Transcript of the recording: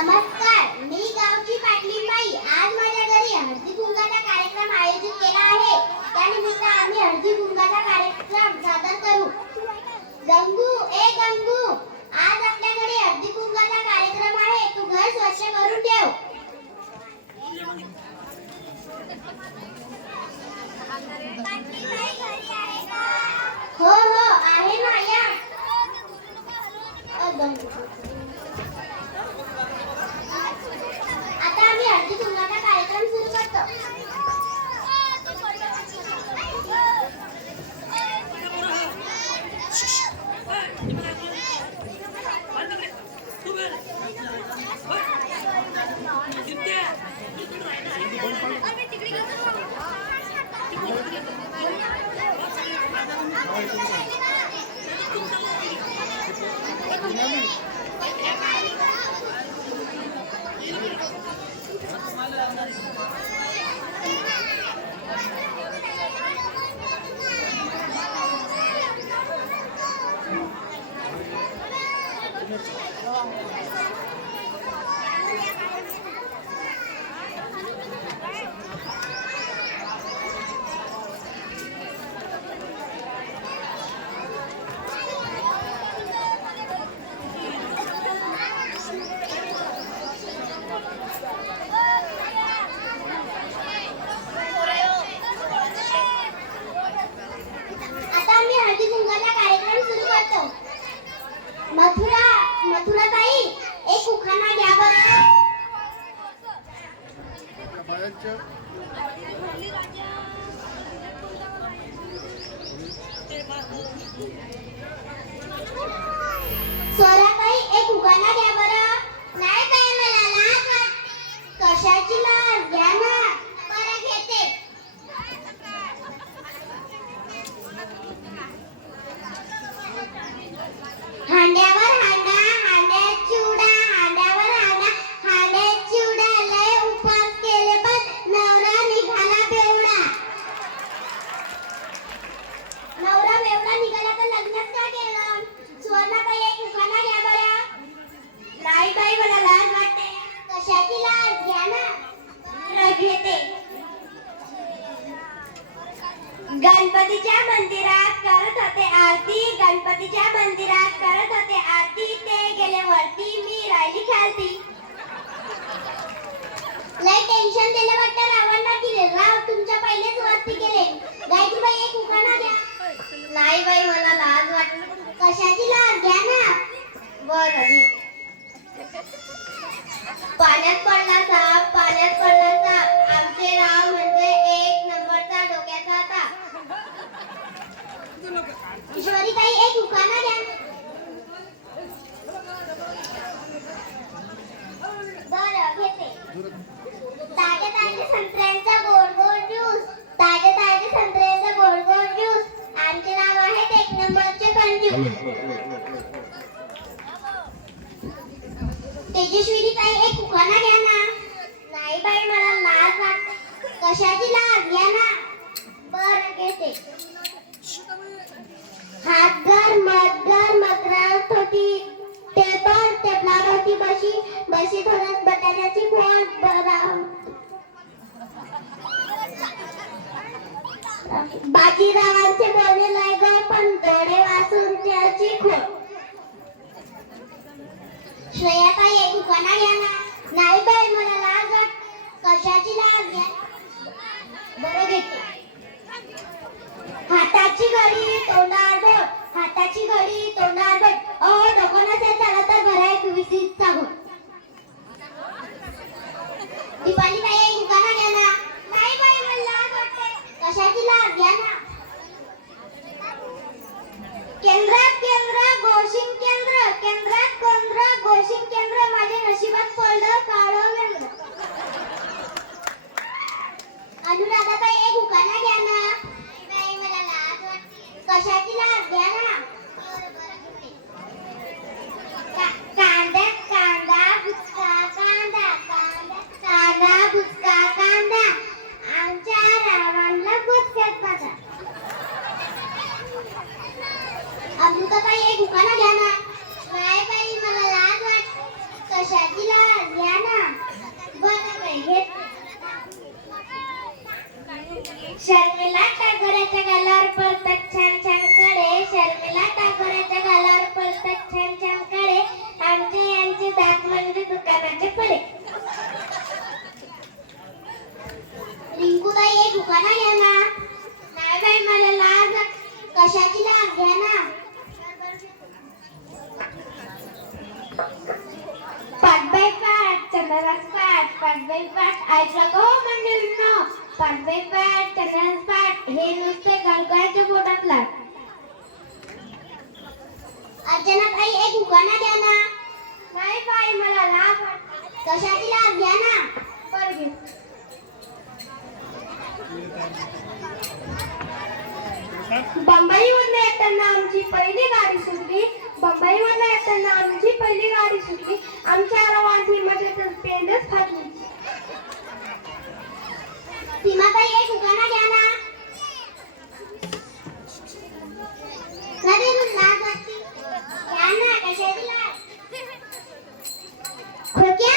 नमस्कार, मी गावची पाटलीन बाई. आज माझ्या घरी हळदी कुंकाचा कार्यक्रम आयोजित केला आहे. त्यानिमित्त आम्ही हळदी कुंकाचा कार्यक्रम सादर करू. गंगू, ए गंगू, आज आपल्या घरी हळदी कुंकाचा कार्यक्रम आहे. तू घर स्वच्छ करून ठेव. हो हो, आहे ना, या. गंगू, आता आम्ही हळदी कुंकाचा कार्यक्रम सुरू करतो. मथुरा ताई, एक उखाणा घ्या बरं. स्वराताई, एक उखाणा घ्या बरं. नाही काय, मला लाज वाटते. कशाची लाज? घ्या ना, बरं घेते. हांड्यावर हांडा, हांड्यात चिवडा, हांड्यावर हांडा, हांड्यात चिवडा. लय उपवास केले पण नवरा निघाला बेवडा. नवरा बेवडा निघाला तर लग्नच का केलं? सुवर्णाताई, एक उखाणा घ्या बरं. नाही बाई, मला लाज वाटते. कशाची लाज? घ्या ना, बरं घेते. गणपतीच्या मंदिरात करत होते आरती, गणपतीच्या मंदिरात करत होते आरती. ते गेले वरती, मी राहिली खालती. लय टेन्शन दिलं वाटतं रावांना की राव तुमच्या पहिलेच वरती गेले. गायत्रीबाई, एक उखाणा द्या. नाही बाई, मला लाज वाटते. कशाची लाज? घ्या ना, बरं घे. पाण्यात पडला साप, पाण्यात पडला साप. आमचे राव म्हणजे एक नंबरचा डोक्याचा ताप. ईश्वरी ताई, एक उखाणा द्या. बरं घेते. ताजे ताजे संत्र्यांचा गोड गोड ज्यूस, ताजे ताजे संत्र्यांचा गोड गोड ज्यूस. आमचे नाव आहेत एक नंबरचे कंजूस. तेजस्विनी ताई, एक उखाणा घ्या ना. नाही बाई, मला लाज वाटते. कशाची लाज? घ्या ना, बरं घेते. हातगर मधगर मकरात होती टेबल, टेबलावर होती बशी, बशीत होत बटाट्याची फोड. बाजीरावांचे बोलणे लय ग, पण डोळे वाचून त्याची खोड. श्रेयाताई, एक उखाणा घ्या ना. नाही बाई, मला लाज वाटते. कशाची लाज? घ्या, बरं घेते. हाताची घडी तोंडावर बोट, हाताची घडी तोंडावर बोट. डोकं नसेल झालं तर भराय विसीचा घोट. दीपाली ताई, एक उखाणा घ्या ना. नाही बाई, मला लाज वाटते. कशाची लाज? घ्या ना. केंद्रात केंद्र घोषिंग केंद्र, केंद्रात केंद्र घोषिंग केंद्र. माझ्या नशिबात पडलं काळं वेंद्र. अनुराधाताई, एक उखाणा घ्या ना. नाही, मला लाज वाटते. कशाची लाज? घ्या ना, कांद्यात कांदा, बुचका कांदा, कांद्यात कांदा शर्मिला टागोराच्या गालावर पडतात छान छान कडे, शर्मिला टागोराच्या गालावर पडतात छान छान कडे, आमचे यांचे दात म्हणजे दुकानाचे फळे. रिंकूबाई एक दुकाना घ्या ना. नाही बाई मला लाज. कशाची लाज? घ्या ना. पाठ बाई पाठ चंद्रास पाठ, पाठ बाई पाठ ऐकलं का हो मंडळींनो? पाठ बाई पाठ चंद्रास पाठ हे नुसते गलगायच्या पोटात लाट. अर्चनाताई एक दुकाना द्या ना. नाही बाई मला लाज वाटते. कशाची लाज? घ्या ना. बरं घे. बंबईवरून येताना आमची पहिली गाडी सुटली, बंबईवरून येताना आमची पहिली गाडी सुटली, आमच्या रवांची मजेतच पेंडच फाटली. सीमाताई एक दुकाना घ्या ना. नदी लाज वाटते. घ्या ना. कशाची लाज? खोक्या